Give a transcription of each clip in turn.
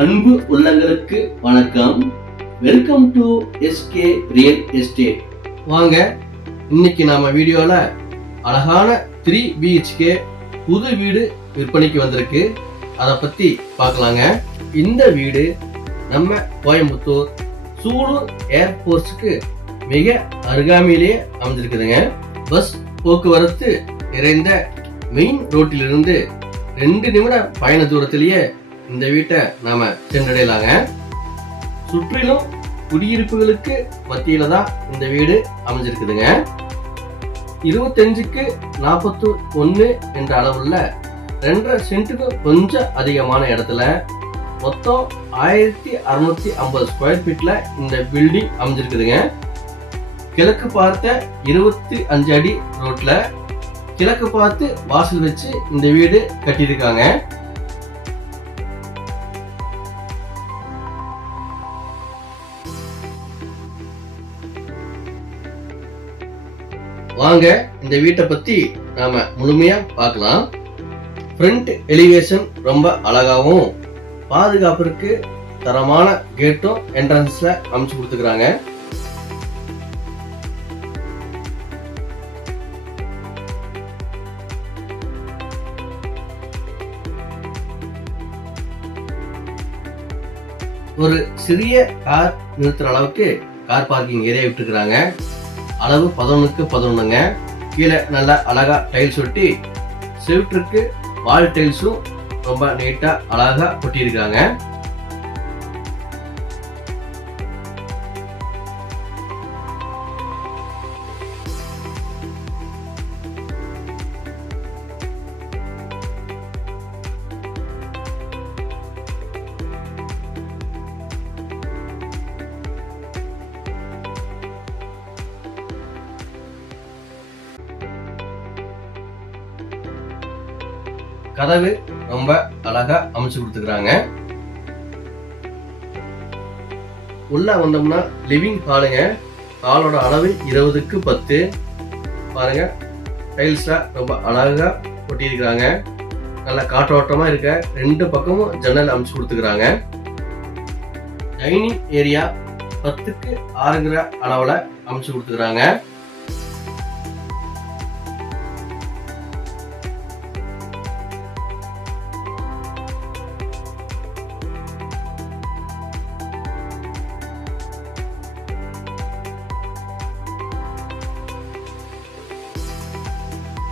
அன்பு உள்ளங்களுக்கு வணக்கம். Welcome to SK real estate. வாங்க, இன்னைக்கு நாம வீடியோல அழகான 3 BHK புது வீடு விற்பனைக்கு வந்திருக்கு. அதை பத்தி பார்க்கலாங்க. இந்த வீடு நம்ம கோயம்புத்தூர் சூலூர் ஏர்போர்ட்ஸ்க்கு மிக அருகாமையிலேயே அமைஞ்சிருக்குதுங்க. பஸ் போக்குவரத்து நிறைந்த மெயின் ரோட்டிலிருந்து 2 நிமிட பயண தூரத்திலேயே இந்த வீட்டை நாம சென்றடையலாங்க. சுற்றிலும் குடியிருப்புகளுக்கு மத்தியில தான் இந்த வீடு அமைஞ்சிருக்குதுங்க. 25க்கு 41 என்ற அளவுள்ள 2.5 சென்ட்டுக்கு கொஞ்சம் அதிகமான இடத்துல மொத்தம் 1650 ஸ்கொயர் ஃபீட்ல இந்த பில்டிங் அமைஞ்சிருக்குதுங்க. கிழக்கு பார்த்த 25 அடி ரோட்ல கிழக்கு பார்த்து வாசல் வச்சு இந்த வீடு கட்டியிருக்காங்க. வாங்க, இந்த வீட்டை பத்தி நாம முழுமையா பார்க்கலாம். ஃப்ரண்ட் எலிவேஷன் ரொம்ப அழகாவும் பாதுகாப்பிற்கு தரமான கேட்டும் என்ட்ரன்ஸ்ல அமைச்சு கொடுத்துக்கிறாங்க. ஒரு சிறிய கார் நிறுத்துற அளவுக்கு கார் பார்க்கிங் ஏரியா விட்டுருக்காங்க. அளவு 11க்கு 11ங்க. கீழே நல்லா அழகா டைல்ஸ் ஒட்டி செவுற்றுக்கு வால் டைல்ஸும் ரொம்ப நீட்டா அழகா ஒட்டியிருக்காங்க. கதவு ரொம்ப அழகா அமைச்சு கொடுத்துக்கிறாங்க. உள்ள வந்தோம்னா லிவிங் ஹாலுங்க. ஹாலோட அளவு 20க்கு 10. பாருங்க, டைல்ஸ்ல ரொம்ப அழகா ஒட்டியிருக்கிறாங்க. நல்ல காற்றோட்டமா இருக்க 2 பக்கமும் ஜன்னல் அமைச்சு கொடுத்துக்கிறாங்க. டைனிங் ஏரியா 10க்கு 6ங்கிற அளவுல அமைச்சு கொடுத்துக்கிறாங்க.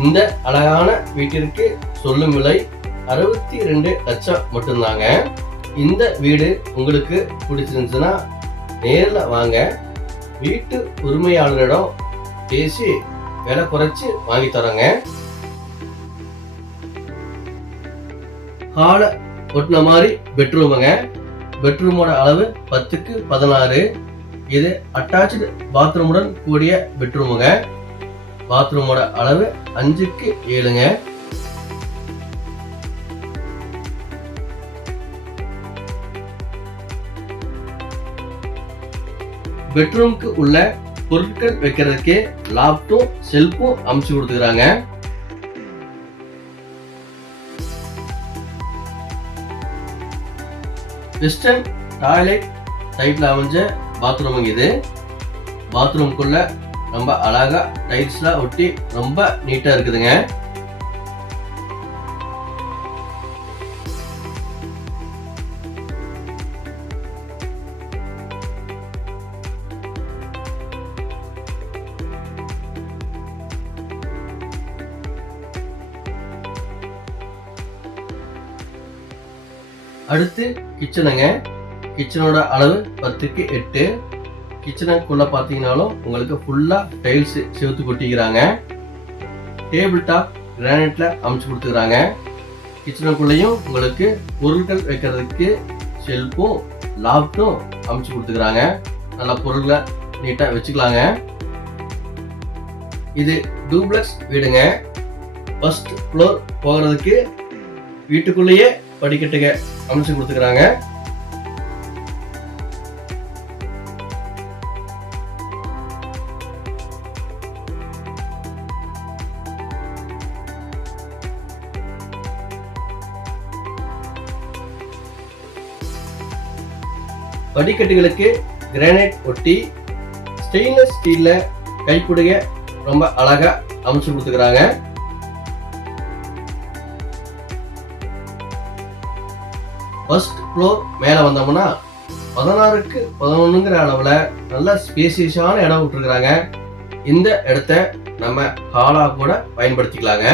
இந்த அழகான வீட்டிற்கு சொல்லும் விலை 62 லட்சம் மட்டும்தாங்க. இந்த வீடு உங்களுக்கு பிடிச்சிருந்துச்சுன்னா நேர்ல வாங்க, வீட்டு உரிமையாளரிடம் பேசி விலை குறைச்சு வாங்கி தரோங்க. ஹால ஒட்டின மாதிரி பெட்ரூமுங்க. பெட்ரூமோட அளவு 10க்கு 16. இது அட்டாச்சு பாத்ரூமுடன் கூடிய பெட்ரூமுங்க. பாத்ரூமோட அளவு 5க்கு 7ங்க. பெட்ரூமுக்கு உள்ள பொருட்கள் வைக்கிறதுக்கு லாப்டும் செல்ஃபும் அமைச்சு கொடுத்துக்கிறாங்க. வெஸ்டர்ன் டாய்லெட் டைப்ல அமைஞ்ச பாத்ரூம் இது. பாத்ரூமுக்குள்ள ரொம்ப அழகா டைல்ஸ்லாம் ஒட்டி ரொம்ப நீட்டா இருக்குதுங்க. அடுத்து கிச்சனுங்க. கிச்சனோட அளவு 10க்கு 8. கிச்சனுக்குள்ள பாத்தீங்கன்னாலும் உங்களுக்கு ஃபுல்லா டைல்ஸ் செவுத்து கொட்டிக்கிறாங்க. டேபிள் டாப் கிரானைட்ல அமைச்சு கொடுத்துக்கிறாங்க. கிச்சனுக்குள்ளேயும் உங்களுக்கு பொருட்கள் வைக்கிறதுக்கு ஷெல்ஃபும் லாப்டும் அமைச்சு கொடுத்துக்கிறாங்க. நல்ல பொருட்களை நீட்டா வச்சுக்கலாங்க. இது டூப்ளெக்ஸ் வீடுங்க. ஃபர்ஸ்ட் ஃப்ளோர் போகிறதுக்கு வீட்டுக்குள்ளேயே படிக்கட்டுக அமைச்சு கொடுத்துக்கிறாங்க. படிக்கட்டுகளுக்கு கிரானைட் ஒட்டி ஸ்டெயின்லெஸ் ஸ்டீல்ல கைப்பிடிய ரொம்ப அழகா அமைச்சு கொடுத்துக்கிறாங்க. ஃபர்ஸ்ட் ஃப்ளோர் மேல வந்தோம்னா 16க்கு 11ங்கிற அளவுல நல்ல ஸ்பேசியஸான இடம் விட்டுருக்காங்க. இந்த இடத்த நம்ம ஹாலா கூட பயன்படுத்திக்கலாங்க.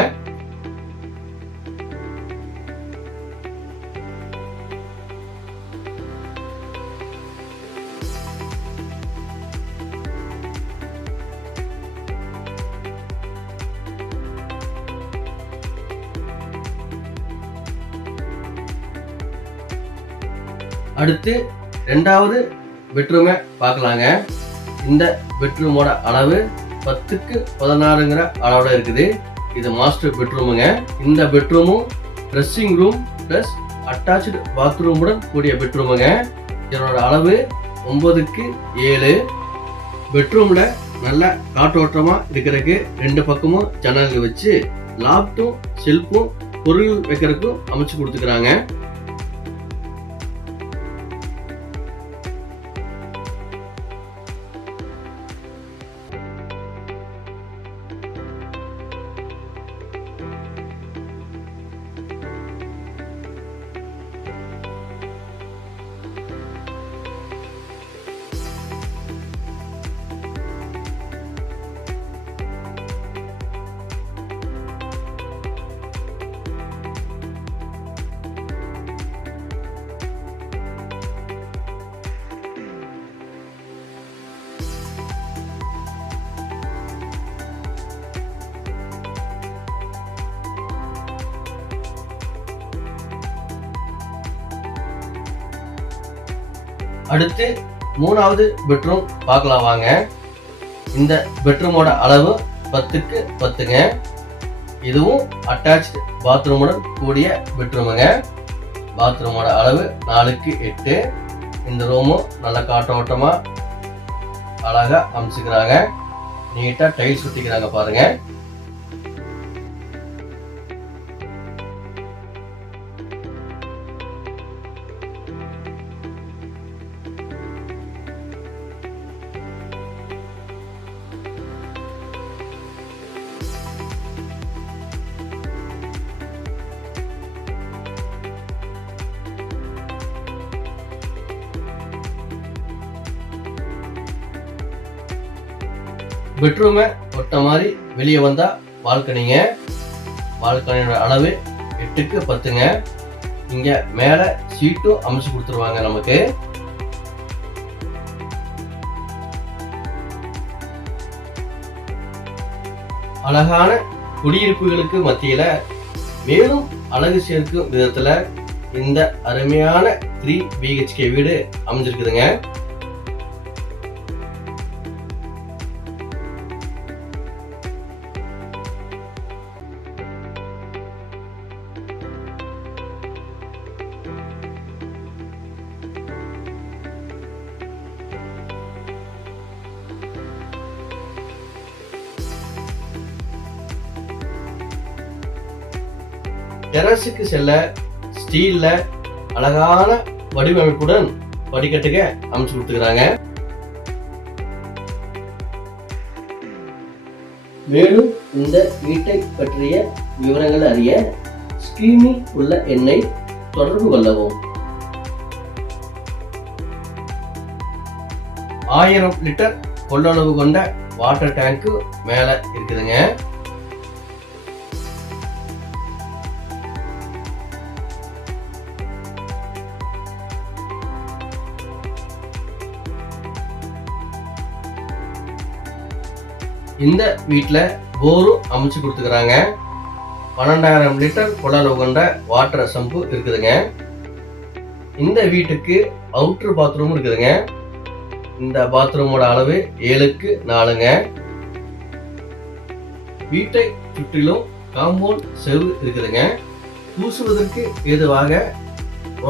அடுத்து ரெண்டாவது பெட்ரூமை பார்க்கலாங்க. இந்த பெட்ரூமோட அளவு 10க்கு 16ங்கிற அளவுல இருக்குது. இது மாஸ்டர் பெட்ரூமுங்க. இந்த பெட்ரூமும் ட்ரெஸ்ஸிங் ரூம் பிளஸ் அட்டாச்சு பாத்ரூமுடன் கூடிய பெட்ரூமுங்க. இதனோட அளவு 9க்கு 7. பெட்ரூம்ல நல்ல காற்றோட்டமா இருக்கிறதுக்கு 2 பக்கமும் ஜன்னல்கள் வச்சு லாப்டும் ஷெல்ஃபும் பொருள் வைக்கிறதுக்கும் அமைச்சு கொடுத்துக்கிறாங்க. அடுத்து மூணாவது பெட்ரூம் பார்க்கலாம் வாங்க. இந்த பெட்ரூமோட அளவு 10க்கு 10ங்க. இதுவும் அட்டாச்சு பாத்ரூமுடன் கூடிய பெட்ரூமுங்க. பாத்ரூமோட அளவு 4க்கு 8. இந்த ரூமும் நல்ல காற்றோட்டமா அழகா அமைச்சுக்கிறாங்க. நீட்டா டைல்ஸ் ஒட்டிக்கிறாங்க பாருங்க. பெட்ரூமை ஒட்ட மாதிரி வெளியே வந்தா பால்கனிங்க. பால்கனியோட அளவு 8க்கு 10ங்க. இங்க மேல சீட்டும் அமைச்சு கொடுத்துருவாங்க நமக்கு. அழகான குடியிருப்புகளுக்கு மத்தியில மேலும் அழகு சேர்க்கும் விதத்துல இந்த அருமையான 3 BHK வீடு அமைஞ்சிருக்குதுங்க. டெரஸுக்கு செல்ல ஸ்டீல்ல அழகான வடிவமைப்புடன் படிக்கட்டுக அமைச்சு கொடுத்துக்கிறாங்க. மேலும் இந்த வீட்டை பற்றிய விவரங்கள் அறிய ஸ்கிரீனில் உள்ள எண்ணை தொடர்பு கொள்ளவும். 1000 லிட்டர் கொள்ளளவு கொண்ட வாட்டர் டேங்க் மேல இருக்குதுங்க. இந்த வீட்டில் போரும் அமைச்சு கொடுத்துக்கிறாங்க. 12,000 லிட்டர் கொள்ளளவு கொண்ட வாட்டர் சம்பு இருக்குதுங்க. இந்த வீட்டுக்கு அவுட்டர் பாத்ரூம் இருக்குதுங்க. இந்த பாத்ரூமோட அளவு 7க்கு 4ங்க. வீட்டை சுற்றிலும் காம்பவுண்ட் செவு இருக்குதுங்க. பூசுவதற்கு ஏதுவாக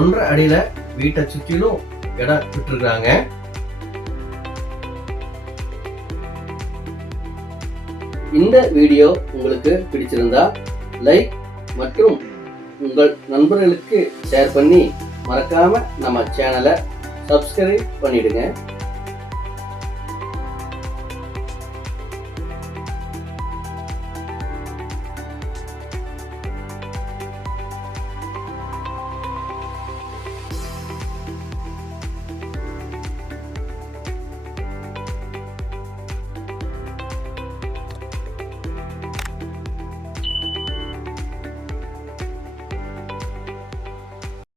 1.5 அடியில வீட்டை சுற்றிலும் இடம் விட்டுருக்காங்க. இந்த வீடியோ உங்களுக்கு பிடிச்சிருந்தா லைக் மற்றும் உங்கள் நண்பர்களுக்கு ஷேர் பண்ணி மறக்காம நம்ம சேனலை சப்ஸ்கிரைப் பண்ணிடுங்க.